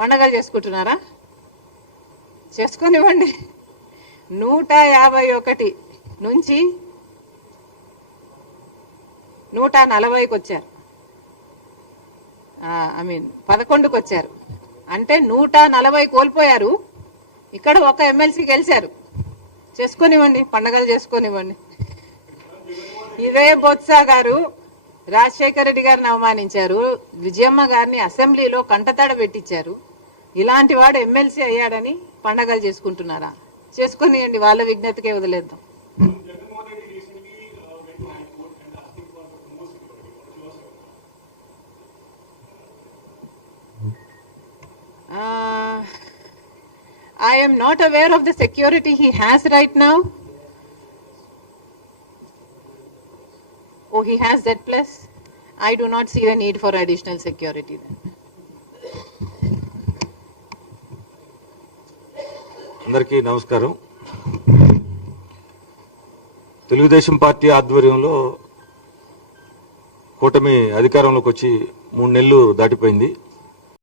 పండగలు చేసుకుంటున్నారా? చేసుకొనివ్వండి. 151 నుంచి 140కి వచ్చారు. 11కి వచ్చారు. అంటే 140 కోల్పోయారు. ఇక్కడ ఒక ఎమ్మెల్సీ గెలిచారు. చేసుకొనివ్వండి, పండగలు చేసుకొనివ్వండి. ఇదే బొత్స గారు రాజశేఖర రెడ్డి గారిని అవమానించారు, విజయమ్మ గారిని అసెంబ్లీలో కంటతడ పెట్టించారు. ఇలాంటి వాడు ఎమ్మెల్సీ అయ్యాడని పండగలు చేసుకుంటున్నారా? చేసుకొనియండి, వాళ్ళ విజ్ఞతకే వదిలేద్దాం. I am not aware of the security he has right now. Oh, he has Z+. I do not see the need for additional security then. అందరికీ నమస్కారం. తెలుగుదేశం పార్టీ ఆధ్వర్యంలో కూటమి అధికారంలోకి వచ్చి 3 నెలలు దాటిపోయింది.